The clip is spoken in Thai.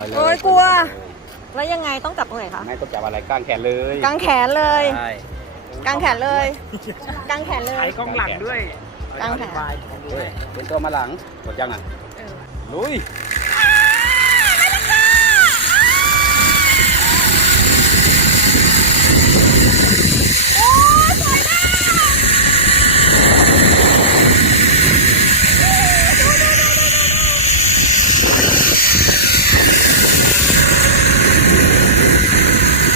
โอ้ยกลัว แล้วยังไงต้องจับตรงไหนคะ ไม่ต้องจับอะไรก้างแขนเลย กางแขนเลย ใช่ กางแขนเลยกางแขนเลย ไอ้กล้องหลังด้วย กางแขน เป็นตัวมาหลังหมดยังอ่ะลุย